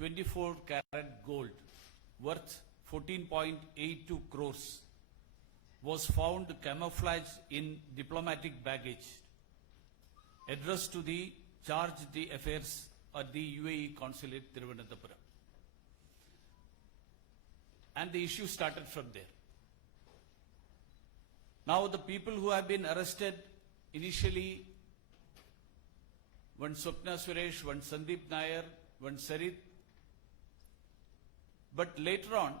24-carat gold worth 14.82 crores was found camouflaged in diplomatic baggage addressed to the charge d'affaires at the UAE consulate Thiruvananthapuram. And the issue started from there. Now the people who have been arrested initially, one Swapna Suresh, one Sandeep Nair, one Sarit, but later on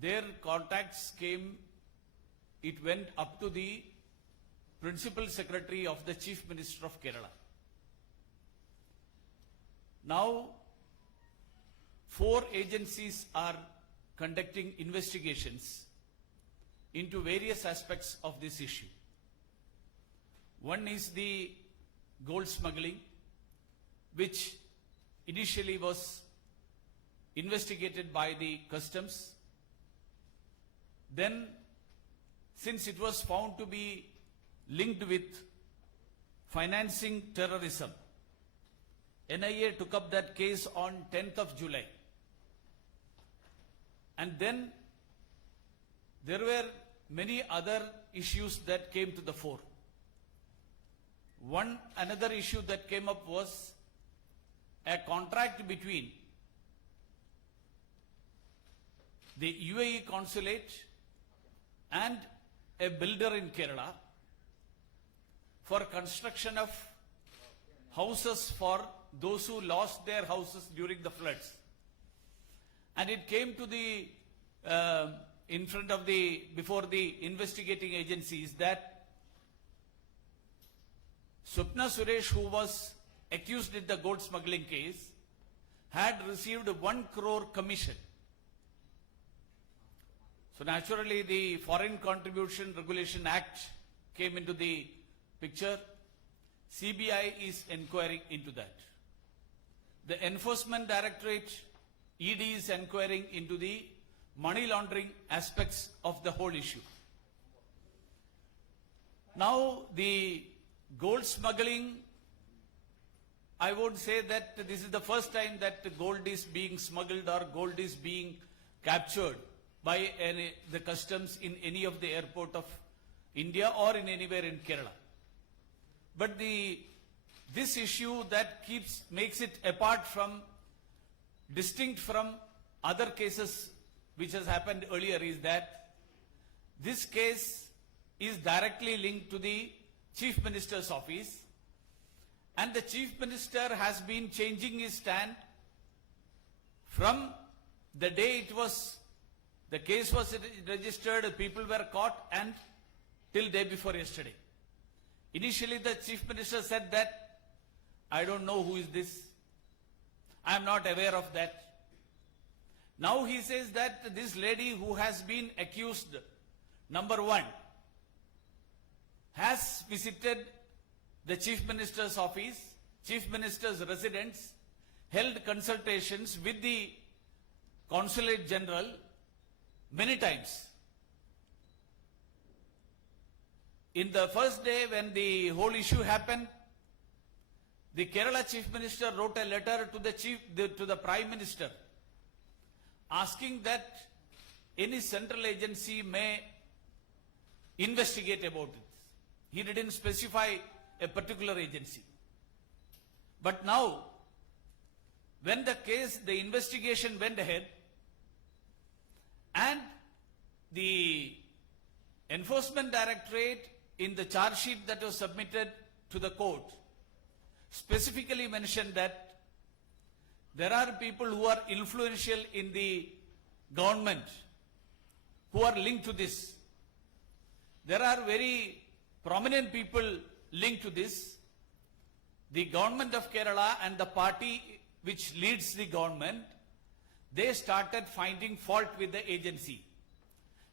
their contacts came, it went up to the Principal Secretary of the Chief Minister of Kerala. Now 4 agencies are conducting investigations into various aspects of this issue. One is the gold smuggling, which initially was investigated by the customs. Then, since it was found to be linked with financing terrorism, NIA took up that case on 10th of July. And then there were many other issues that came to the fore. Another issue that came up was a contract between the UAE consulate and a builder in Kerala for construction of houses for those who lost their houses during the floods. And it came to the before the investigating agencies that Swapna Suresh, who was accused in the gold smuggling case, had received 1 crore commission. So naturally the Foreign Contribution Regulation Act came into the picture. CBI is inquiring into that. The Enforcement Directorate, ED, is inquiring into the money laundering aspects of the whole issue. Now the gold smuggling, I would say that this is the first time that gold is being smuggled or gold is being captured by the customs in any of the airport of India or in anywhere in Kerala. But this issue that makes it distinct from other cases which has happened earlier is that this case is directly linked to the Chief Minister's office, and the Chief Minister has been changing his stand from the day the case was registered, people were caught, and till day before yesterday. Initially the Chief Minister said that, I don't know who is this, I am not aware of that. Now he says that this lady who has been accused, number 1, has visited the Chief Minister's office, Chief Minister's residence, held consultations with the Consulate General many times. In the first day when the whole issue happened, the Kerala Chief Minister wrote a letter to the Prime Minister asking that any central agency may investigate about it. He didn't specify a particular agency. But now, when the investigation went ahead, and the Enforcement Directorate, in the charge sheet that was submitted to the court, specifically mentioned that there are people who are influential in the government who are linked to this. There are very prominent people linked to this. The government of Kerala and the party which leads the government, they started finding fault with the agency.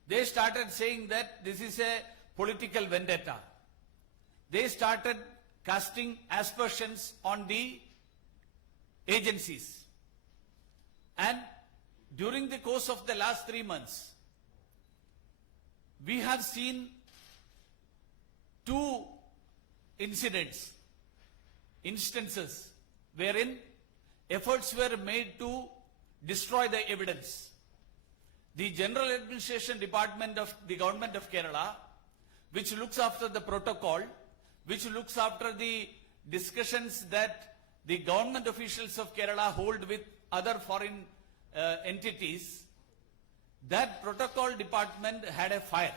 They started saying that this is a political vendetta. They started casting aspersions on the agencies. And during the course of the last 3 months, we have seen 2 instances wherein efforts were made to destroy the evidence. The General Administration Department of the Government of Kerala, which looks after the protocol, which looks after the discussions that the government officials of Kerala hold with other foreign entities, that protocol department had a fire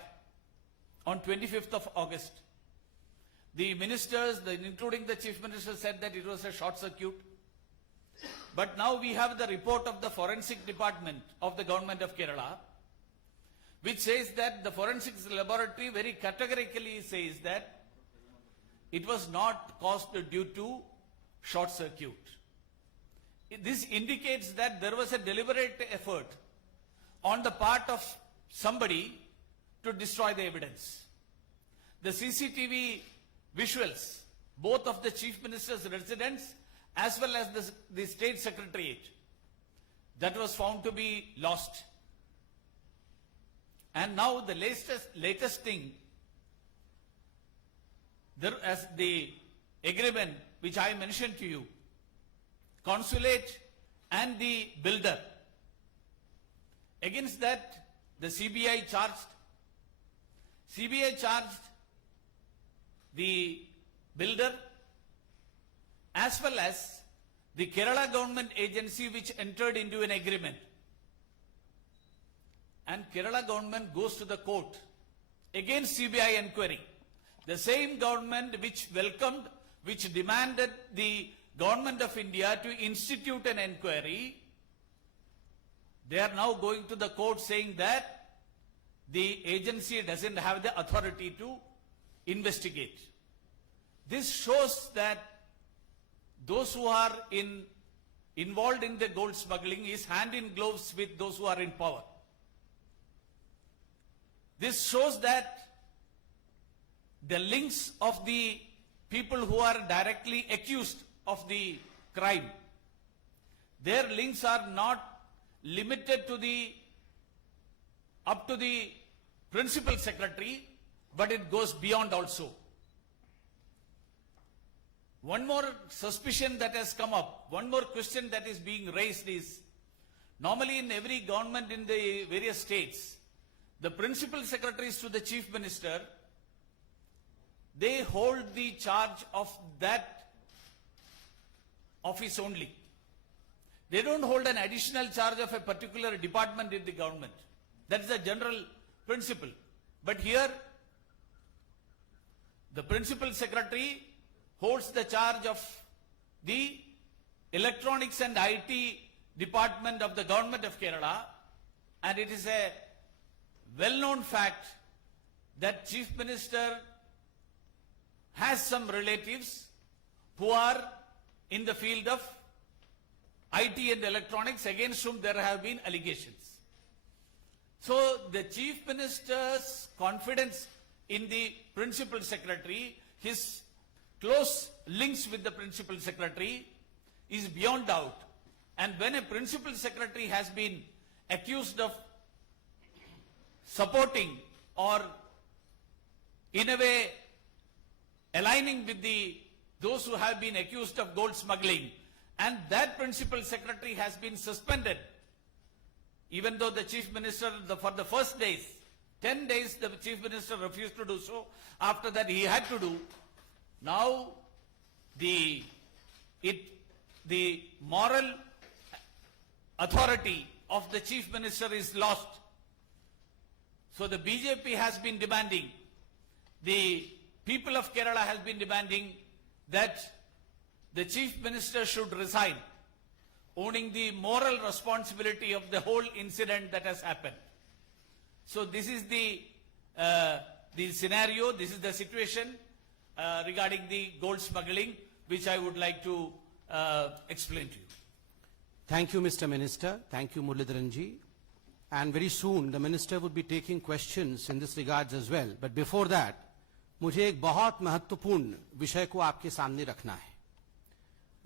on 25th of August. The ministers, including the chief minister, said that it was a short circuit. But now we have the report of the forensic department of the government of Kerala, which says that the forensics laboratory very categorically says that it was not caused due to short circuit. This indicates that there was a deliberate effort on the part of somebody to destroy the evidence. The CCTV visuals, both of the chief minister's residence as well as the state secretariat, that was found to be lost. And now the latest thing, there as the agreement which I mentioned to you, consulate and the builder, against that the CBI charged the builder as well as the Kerala government agency which entered into an agreement. And Kerala government goes to the court against CBI inquiry. The same government which welcomed, which demanded the government of India to institute an inquiry, they are now going to the court saying that the agency doesn't have the authority to investigate. This shows that those who are involved in the gold smuggling is hand in gloves with those who are in power. This shows that the links of the people who are directly accused of the crime, their links are not limited to up to the principal secretary, but it goes beyond also. One more suspicion that has come up, one more question that is being raised is, normally in every government in the various states, the principal secretaries to the chief minister, they hold the charge of that office only. They don't hold an additional charge of a particular department in the government. That is a general principle. But here, the principal secretary holds the charge of the electronics and IT department of the government of Kerala, and it is a well-known fact that chief minister has some relatives who are in the field of IT and electronics against whom there have been allegations. So the chief minister's confidence in the principal secretary, his close links with the principal secretary is beyond doubt. And when a principal secretary has been accused of supporting or in a way aligning with those who have been accused of gold smuggling, and that principal secretary has been suspended, even though the chief minister for the first days, 10 days the chief minister refused to do so, after that he had to do. Now the moral authority of the chief minister is lost. So the BJP has been demanding, the people of Kerala has been demanding that the chief minister should resign, owning the moral responsibility of the whole incident that has happened. So this is the scenario, this is the situation regarding the gold smuggling, which I would like to explain to you. Thank you, Mr. Minister. Thank you, Muralidharanji. And very soon the minister would be taking questions in this regards as well. But before that, मुझे एक बहुत महत्वपूर्ण विषय को आपके सामने रखना है।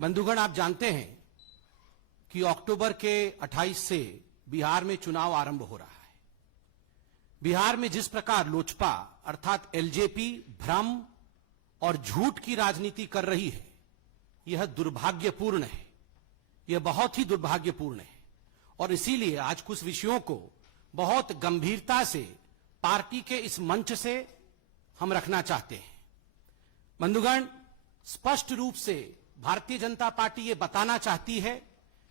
बंधुगण, आप जानते हैं कि अक्टूबर के 28 से बिहार में चुनाव आरंभ हो रहा है। बिहार में जिस प्रकार लोजपा अर्थात एलजेपी भ्रम और झूठ की राजनीति कर रही है, यह दुर्भाग्यपूर्ण है। यह बहुत ही दुर्भाग्यपूर्ण है और इसीलिए आज कुछ विषयों को बहुत गंभीरता से पार्टी के इस मंच से हम रखना चाहते हैं। बंधुगण, स्पष्ट रूप से भारतीय जनता पार्टी ये बताना चाहती है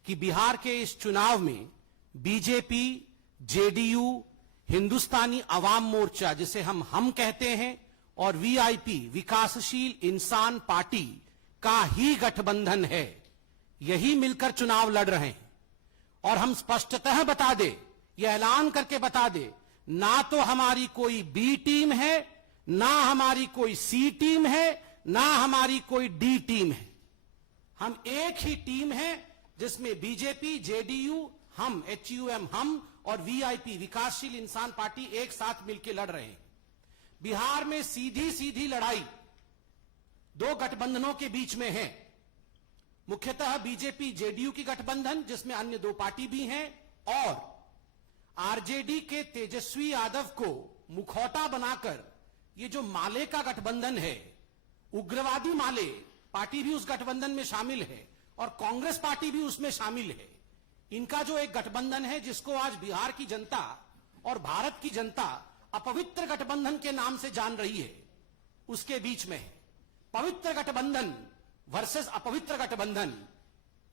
कि बिहार के इस चुनाव में बीजेपी, जेडीयू, हिंदुस्तानी अवाम मोर्चा जिसे हम कहते हैं और वीआईपी विकासशील इंसान पार्टी का ही गठबंधन है। यही मिलकर चुनाव लड़ रहे हैं और हम स्पष्टतः बता दे, यह ऐलान करके बता दे, ना तो हमारी कोई बी टीम है, ना हमारी कोई सी टीम है, ना हमारी कोई डी टीम है। हम एक ही टीम है जिसमें बीजेपी, जेडीयू, हम HUM हम और वीआईपी विकासशील इंसान पार्टी एक साथ मिलकर लड़ रहे हैं। बिहार में सीधी सीधी लड़ाई दो गठबंधनों के बीच में है, मुख्यतः बीजेपी जेडीयू की गठबंधन जिसमें अन्य दो पार्टी भी हैं और आरजेडी के तेजस्वी यादव को मुखौटा बनाकर ये जो माले का गठबंधन है, उग्रवादी माले पार्टी भी उस गठबंधन में शामिल है और कांग्रेस पार्टी भी उसमें शामिल है। इनका जो एक गठबंधन है जिसको आज बिहार की जनता और भारत की जनता अपवित्र गठबंधन के नाम से जान रही है, उसके बीच में है। पवित्र गठबंधन वर्सेस अपवित्र गठबंधन,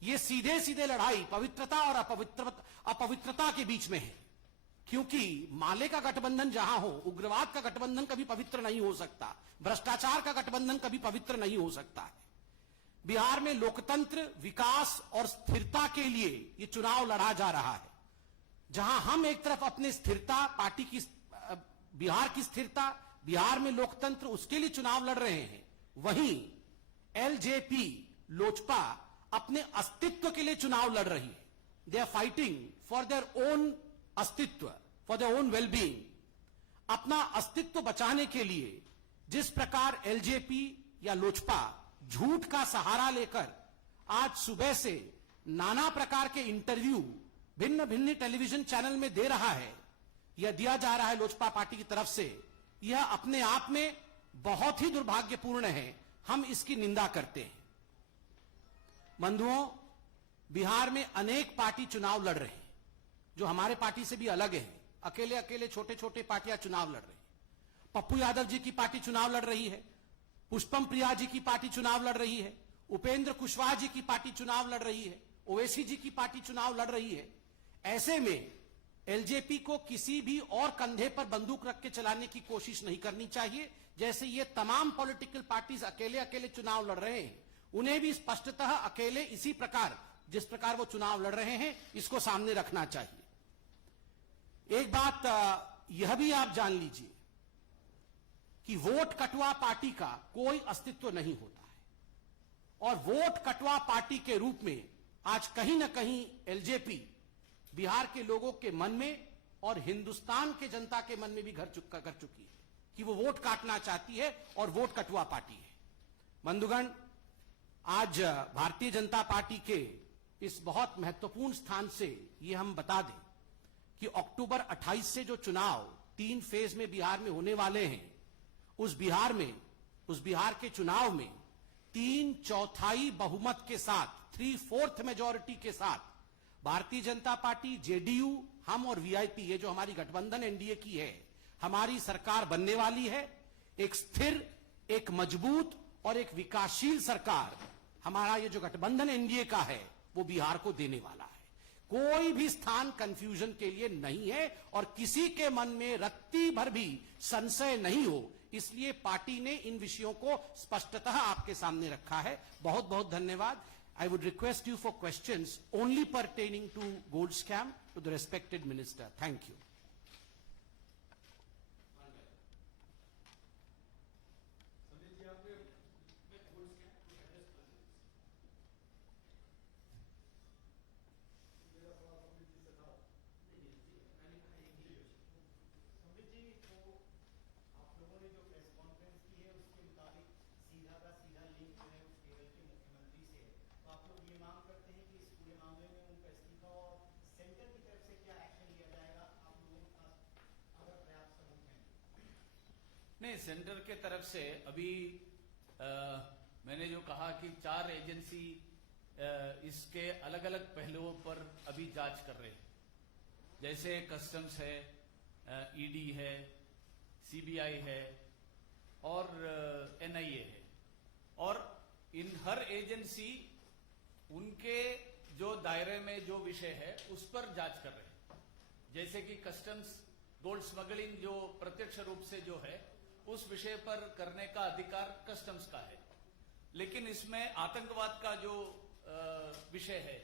ये सीधे सीधे लड़ाई पवित्रता और अपवित्रता के बीच में है। क्योंकि माले का गठबंधन जहां हो, उग्रवाद का गठबंधन कभी पवित्र नहीं हो सकता, भ्रष्टाचार का गठबंधन कभी पवित्र नहीं हो सकता है। बिहार में लोकतंत्र, विकास और स्थिरता के लिए ये चुनाव लड़ा जा रहा है, जहां हम एक तरफ अपनी स्थिरता, पार्टी की, बिहार की स्थिरता, बिहार में लोकतंत्र, उसके लिए चुनाव लड़ रहे हैं, वहीं एलजेपी, लोजपा अपने अस्तित्व के लिए चुनाव लड़ रही है। They are fighting for their own अस्तित्व, फॉर देयर ओन वेलबींग। अपना अस्तित्व बचाने के लिए जिस प्रकार एलजेपी या लोजपा झूठ का सहारा लेकर आज सुबह से नाना प्रकार के इंटरव्यू भिन्न भिन्न टेलीविजन चैनल में दे रहा है, यह दिया जा रहा है लोजपा पार्टी की तरफ से, यह अपने आप में बहुत ही दुर्भाग्यपूर्ण है। हम इसकी निंदा करते हैं। बंधुओं, बिहार में अनेक पार्टी चुनाव लड़ रहे हैं जो हमारे पार्टी से भी अलग है। अकेले अकेले छोटे छोटे पार्टियां चुनाव लड़ रही हैं। पप्पू यादव जी की पार्टी चुनाव लड़ रही है, पुष्पम प्रिया जी की पार्टी चुनाव लड़ रही है, उपेंद्र कुशवाहा जी की पार्टी चुनाव लड़ रही है, ओवैसी जी की पार्टी चुनाव लड़ रही है। ऐसे में एलजेपी को किसी भी और कंधे पर बंदूक रख के चलाने की कोशिश नहीं करनी चाहिए। जैसे ये तमाम पॉलिटिकल पार्टीज अकेले अकेले चुनाव लड़ रहे हैं, उन्हें भी स्पष्टतः अकेले इसी प्रकार, जिस प्रकार वो चुनाव लड़ रहे हैं, इसको सामने रखना चाहिए। एक बात यह भी आप जान लीजिए कि वोट कटवा पार्टी का कोई अस्तित्व नहीं होता है और वोट कटवा पार्टी के रूप में आज कहीं ना कहीं एलजेपी बिहार के लोगों के मन में और हिंदुस्तान के जनता के मन में भी कर चुकी है कि वो वोट काटना चाहती है और वोट कटवा पार्टी है। बंधुगण, आज भारतीय जनता पार्टी के इस बहुत महत्वपूर्ण स्थान से ये हम बता दें कि अक्टूबर 28 से जो चुनाव 3 फेज में बिहार में होने वाले हैं, उस बिहार के चुनाव में 3/4 बहुमत के साथ, 3/4 मेजॉरिटी के साथ भारतीय जनता पार्टी, जेडीयू, हम और वीआईपी, ये जो हमारी गठबंधन एनडीए की है, हमारी सरकार बनने वाली है। एक स्थिर, एक मजबूत और एक विकासशील सरकार हमारा ये जो गठबंधन एनडीए का है वो बिहार को देने वाला है। कोई भी स्थान कंफ्यूजन के लिए नहीं है और किसी के मन में रत्ती भर भी संशय नहीं हो, इसलिए पार्टी ने इन विषयों को स्पष्टतः आपके सामने रखा है। बहुत बहुत धन्यवाद। I would request you for questions only pertaining to gold scam to the respected minister. Thank you. नहीं, सेंटर के तरफ से अभी मैंने जो कहा कि 4 एजेंसी इसके अलग अलग पहलुओं पर अभी जांच कर रहे हैं। जैसे कस्टम्स है, ईडी है, सीबीआई है और एनआईए है। और इन हर एजेंसी उनके जो दायरे में जो विषय है उस पर जांच कर रहे हैं। जैसे कि कस्टम्स गोल्ड स्मगलिंग जो प्रत्यक्ष रूप से जो है उस विषय पर करने का अधिकार कस्टम्स का है, लेकिन इसमें आतंकवाद का जो विषय है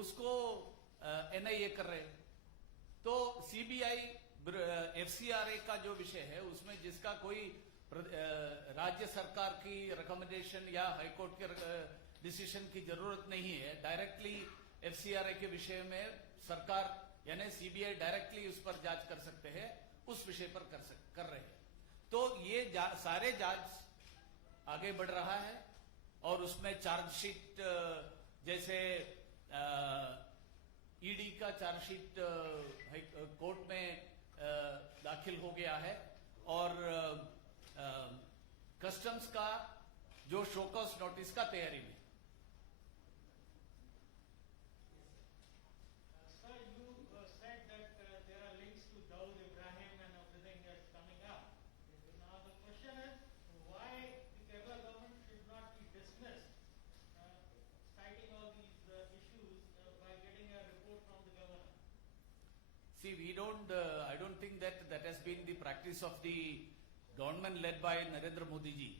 उसको एनआईए कर रहे हैं। तो सीबीआई एफसीआरए का जो विषय है उसमें जिसका कोई राज्य सरकार की रिकमेंडेशन या हाईकोर्ट के डिसीजन की जरूरत नहीं है, डायरेक्टली एफसीआरए के विषय में सरकार यानी सीबीआई डायरेक्टली उस पर जांच कर सकते हैं, उस विषय पर कर रहे हैं। तो ये सारे जांच आगे बढ़ रहा है और उसमें चार्जशीट जैसे ईडी का चार्जशीट कोर्ट में दाखिल हो गया है और कस्टम्स का जो शोकॉज नोटिस का तैयारी में। Sir, you said that there are links to Dawood Ibrahim and everything that's coming up. Now the question is, why the Kerala government should not be dismissed, citing all these issues by getting a report from the governor? See, I don't think that has been the practice of the government led by Narendra Modi ji.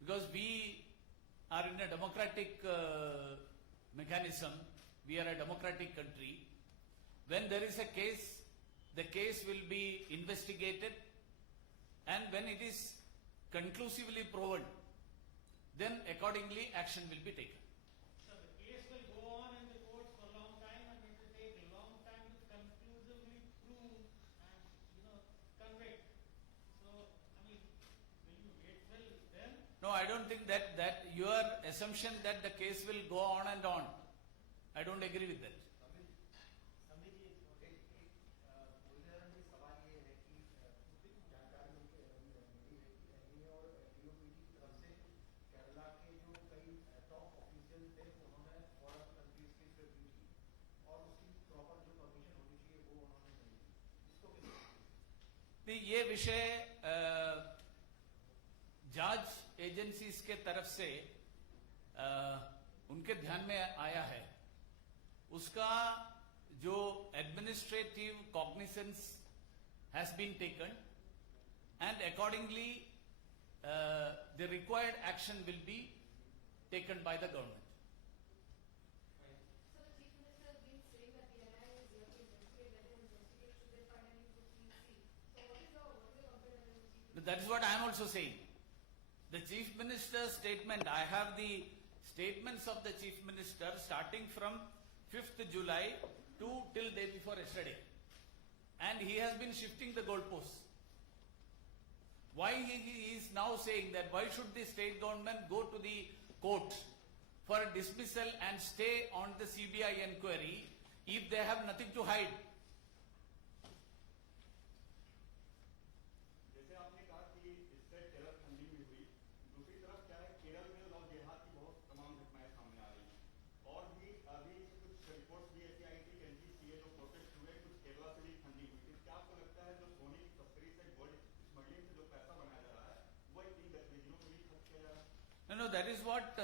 Because we are in a democratic mechanism, we are a democratic country. When there is a case, the case will be investigated, and when it is conclusively proven, then accordingly action will be taken. So the case will go on in the court for a long time and it will take a long time to conclusively prove and, convict. So, I mean, will you wait till then? No, I don't think that your assumption that the case will go on and on, I don't agree with that. ये विषय जांच agencies के तरफ से उनके ध्यान में आया है। उसका जो administrative cognisance has been taken and accordingly the required action will be taken by the government. That is what I am also saying. The Chief Minister's statement, I have the statements of the Chief Minister starting from 5th July to till day before yesterday. And he has been shifting the goalposts. Why he is now saying that why should the state government go to the court for a dismissal and stay on the CBI inquiry if they have nothing to hide? No, that is what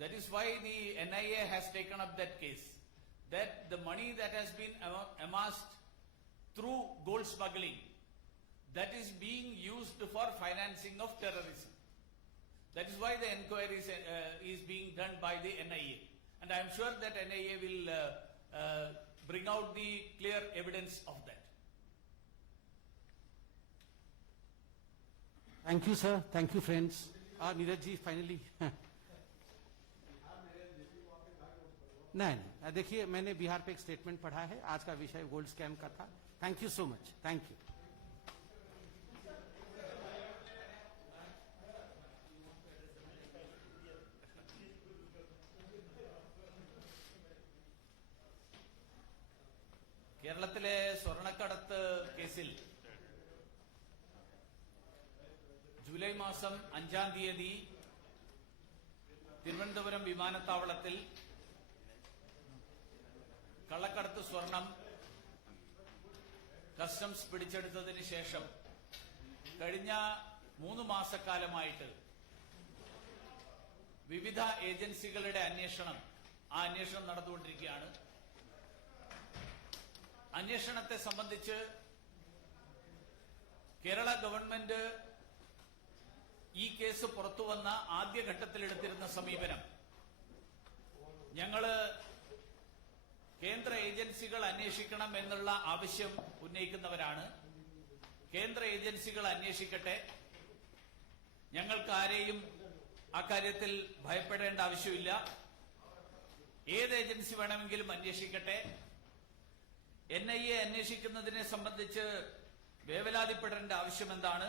that is why the NIA has taken up that case. That the money that has been amassed through gold smuggling, that is being used for financing of terrorism. That is why the inquiry is being done by the NIA. And I am sure that NIA will bring out the clear evidence of that. Thank you, sir. Thank you, friends. Neeraj ji finally नहीं, देखिए मैंने बिहार पे एक statement पढ़ा है, आज का विषय गोल्ड स्कैम का था। Thank you so much, thank you. കേരളത്തിലെ സ്വർണ്ണക്കടത്ത് കേസിൽ ജൂലൈ മാസം 5-ാം തീയതി തിരുവനന്തപുരം വിമാനത്താവളത്തിൽ കള്ളക്കടത്ത് സ്വർണം കസ്റ്റംസ് പിടിച്ചെടുത്തതിന് ശേഷം കഴിഞ്ഞ 3 മാസക്കാലമായിട്ട് വിവിധ ഏജൻസികളുടെ അന്വേഷണം നടന്നുകൊണ്ടിരിക്കുകയാണ്. അന്വേഷണത്തെ സംബന്ധിച്ച് കേരള ഗവൺമെന്റ് ഈ കേസ് പുറത്തുവന്ന ആദ്യഘട്ടത്തിലെടുത്തിരുന്ന സമീപനം, ഞങ്ങള് കേന്ദ്ര ഏജൻസികൾ അന്വേഷിക്കണം എന്നുള്ള ആവശ്യം ഉന്നയിക്കുന്നവരാണ്. കേന്ദ്ര ഏജൻസികൾ അന്വേഷിക്കട്ടെ, ഞങ്ങൾക്ക് ആരെയും അക്കാര്യത്തിൽ ഭയപ്പെടേണ്ട ആവശ്യമില്ല. ഏത് ഏജൻസി വേണമെങ്കിലും അന്വേഷിക്കട്ടെ. NIA അന്വേഷിക്കുന്നതിനെ സംബന്ധിച്ച് വേവലാതിപ്പെടേണ്ട ആവശ്യം എന്താണ്?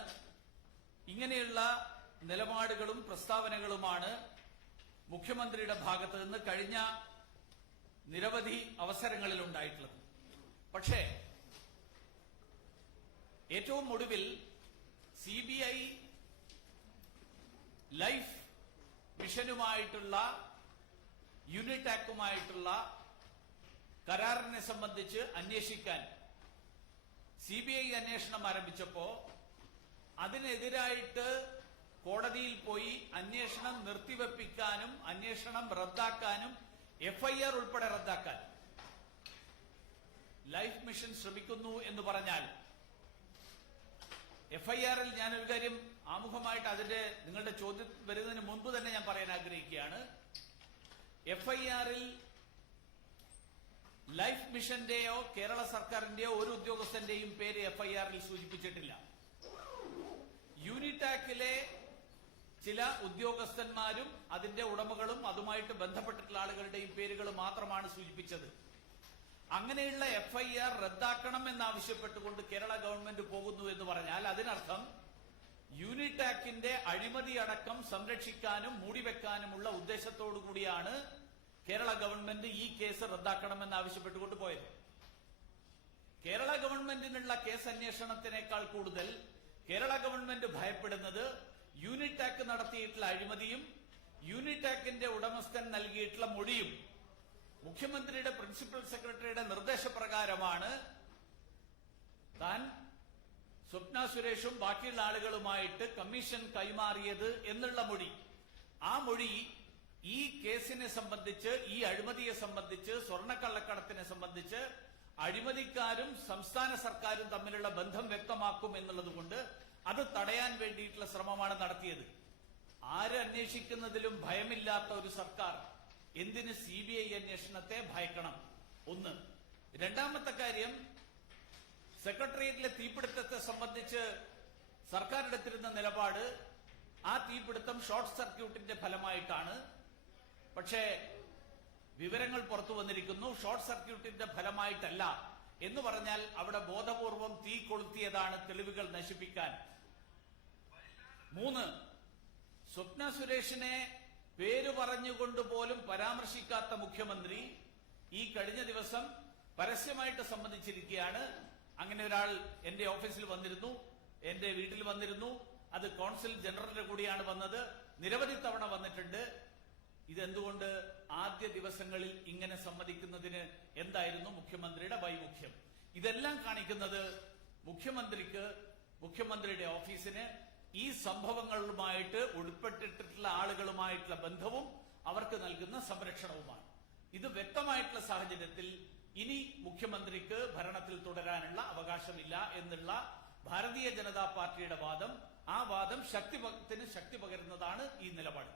ഇങ്ങനെയുള്ള നിലപാടുകളും പ്രസ്താവനകളുമാണ് മുഖ്യമന്ത്രിയുടെ ഭാഗത്ത് നിന്ന് കഴിഞ്ഞ നിരവധി അവസരങ്ങളിൽ ഉണ്ടായിട്ടുള്ളത്. പക്ഷേ ഏറ്റവും ഒടുവിൽ CBI ലൈഫ് മിഷനുമായിട്ടുള്ള യൂണിടാക്കുമായിട്ടുള്ള കരാറിനെ സംബന്ധിച്ച് അന്വേഷിക്കാൻ CBI അന്വേഷണം ആരംഭിച്ചപ്പോ അതിനെതിരായിട്ട് കോടതിയിൽ പോയി അന്വേഷണം നിർത്തിവെപ്പിക്കാനും അന്വേഷണം റദ്ദാക്കാനും FIR ഉൾപ്പെടെ റദ്ദാക്കാൻ ലൈഫ് മിഷൻ ശ്രമിക്കുന്നു എന്ന് പറഞ്ഞാൽ FIR-ൽ ഞാനൊരു കാര്യം ആമുഖമായിട്ട് അതിന്റെ നിങ്ങളുടെ ചോദ്യം വരുന്നതിന് മുൻപ് തന്നെ ഞാൻ പറയാൻ ആഗ്രഹിക്കുകയാണ്. FIR-ൽ ലൈഫ് മിഷന്റെയോ കേരള സർക്കാരിന്റെയോ ഒരു ഉദ്യോഗസ്ഥന്റെയും പേര് FIR-ൽ സൂചിപ്പിച്ചിട്ടില്ല. യൂണിടാക്കിലെ ചില ഉദ്യോഗസ്ഥന്മാരും അതിന്റെ ഉടമകളും അതുമായിട്ട് ബന്ധപ്പെട്ടിട്ടുള്ള ആളുകളുടെയും പേരുകൾ മാത്രമാണ് സൂചിപ്പിച്ചത്. അങ്ങനെയുള്ള FIR റദ്ദാക്കണം എന്നാവശ്യപ്പെട്ടുകൊണ്ട് കേരള ഗവൺമെന്റ് പോകുന്നു എന്ന് പറഞ്ഞാൽ അതിനർത്ഥം യൂണിടാക്കിന്റെ അഴിമതി അടക്കം സംരക്ഷിക്കാനും മൂടിവെക്കാനുമുള്ള ഉദ്ദേശത്തോടു കൂടിയാണ് കേരള ഗവൺമെന്റ് ഈ കേസ് റദ്ദാക്കണമെന്ന് ആവശ്യപ്പെട്ടുകൊണ്ട് പോയത്. കേരള ഗവൺമെന്റിനുള്ള കേസ് അന്വേഷണത്തിനേക്കാൾ കൂടുതൽ കേരള ഗവൺമെന്റ് ഭയപ്പെടുന്നത് യൂണിടാക്ക് നടത്തിയിട്ടുള്ള അഴിമതിയും യൂണിടാക്കിന്റെ ഉടമസ്ഥൻ നൽകിയിട്ടുള്ള മൊഴിയും. മുഖ്യമന്ത്രിയുടെ പ്രിൻസിപ്പൽ സെക്രട്ടറിയുടെ നിർദ്ദേശപ്രകാരമാണ് താൻ സ്വപ്ന സുരേഷും ബാക്കിയുള്ള ആളുകളുമായിട്ട് കമ്മീഷൻ കൈമാറിയത് എന്നുള്ള മൊഴി. ആ മൊഴി ഈ കേസിനെ സംബന്ധിച്ച്, ഈ അഴിമതിയെ സംബന്ധിച്ച്, സ്വർണ്ണക്കള്ളക്കടത്തിനെ സംബന്ധിച്ച് അഴിമതിക്കാരും സംസ്ഥാന സർക്കാരും തമ്മിലുള്ള ബന്ധം വ്യക്തമാക്കും എന്നുള്ളതുകൊണ്ട് അത് തടയാൻ വേണ്ടിയിട്ടുള്ള ശ്രമമാണ് നടത്തിയത്. ആര് അന്വേഷിക്കുന്നതിലും ഭയമില്ലാത്ത ഒരു സർക്കാർ എന്തിന് CBI അന്വേഷണത്തെ ഭയക്കണം? ഒന്ന്. രണ്ടാമത്തെ കാര്യം, സെക്രട്ടേറിയറ്റിലെ തീപിടുത്തത്തെ സംബന്ധിച്ച് സർക്കാർ എടുത്തിരുന്ന നിലപാട് ആ തീപിടുത്തം ഷോർട്ട് സർക്യൂട്ടിന്റെ ഫലമായിട്ടാണ്. പക്ഷേ വിവരങ്ങൾ പുറത്തു വന്നിരിക്കുന്നു ഷോർട്ട് സർക്യൂട്ടിന്റെ ഫലമായിട്ടല്ല എന്ന് പറഞ്ഞാൽ അവിടെ ബോധപൂർവം തീ കൊളുത്തിയതാണ് തെളിവുകൾ നശിപ്പിക്കാൻ. 3. സ്വപ്ന സുരേഷിനെ പേര് പറഞ്ഞുകൊണ്ട് പോലും പരാമർശിക്കാത്ത മുഖ്യമന്ത്രി ഈ കഴിഞ്ഞ ദിവസം പരസ്യമായിട്ട് സമ്മതിച്ചിരിക്കുകയാണ്. അങ്ങനെ ഒരാൾ എന്റെ ഓഫീസിൽ വന്നിരുന്നു, എന്റെ വീട്ടിൽ വന്നിരുന്നു, അത് കോൺസുൽ ജനറലിന്റെ കൂടിയാണ് വന്നത്, നിരവധി തവണ വന്നിട്ടുണ്ട്. ഇതെന്തുകൊണ്ട് ആദ്യ ദിവസങ്ങളിൽ ഇങ്ങനെ സമ്മതിക്കുന്നതിന് എന്തായിരുന്നു മുഖ്യമന്ത്രിയുടെ വൈമുഖ്യം? ഇതെല്ലാം കാണിക്കുന്നത് മുഖ്യമന്ത്രിയുടെ ഓഫീസിന് ഈ സംഭവങ്ങളുമായിട്ട് ഉൾപ്പെട്ടിട്ടുള്ള ആളുകളുമായിട്ടുള്ള ബന്ധവും അവർക്ക് നൽകുന്ന സംരക്ഷണവുമാണ്. ഇത് വ്യക്തമായിട്ടുള്ള സാഹചര്യത്തിൽ ഇനി മുഖ്യമന്ത്രിക്ക് ഭരണത്തിൽ തുടരാനുള്ള അവകാശമില്ല എന്നുള്ള ഭാരതീയ ജനതാ പാർട്ടിയുടെ വാദം, ആ വാദം ശക്തി പകരുന്നതാണ് ഈ നിലപാട്.